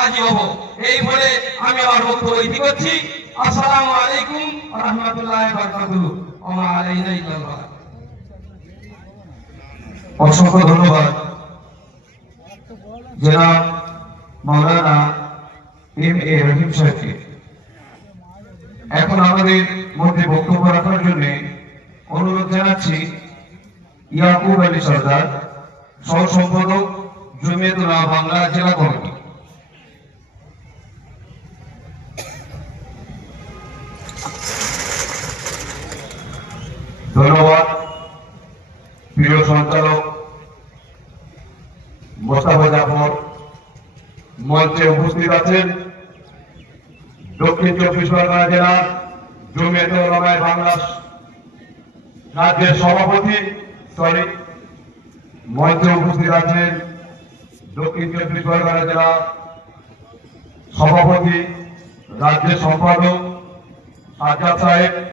রাজি হব। এই বলে আমি আমার বক্তব্য ইতি করছি। আসসালামু আলাইকুম ওয়া রাহমাতুল্লাহি ওয়া বারাকাতুহু। ওয়া মা আলাইনা ইল্লাল বালাগ। অসংখ্য ধন্যবাদ জনাব মাওলানা এম.এ. রহিম সাহেবকে। এখন আমাদের মধ্যে বক্তব্য রাখার জন্য অনুরোধ জানাচ্ছি ইয়াকুব আলী সরদার, সহ সম্পাদক জমিয়তুল বাংলা জেলা কমিটি। ধন্যবাদ প্রিয় সঞ্চালক মোস্তাফা জাফর। মঞ্চে উপস্থিত আছেন দক্ষিণ চব্বিশ পরগনা জেলার জমিয়তে উলামায়ে বাংলা রাজ্যের সভাপতি, মঞ্চে উপস্থিত আছেন দক্ষিণ চব্বিশ পরগনা জেলা সভাপতি, রাজ্যের সম্পাদক সাজ্জাদ সাহেব।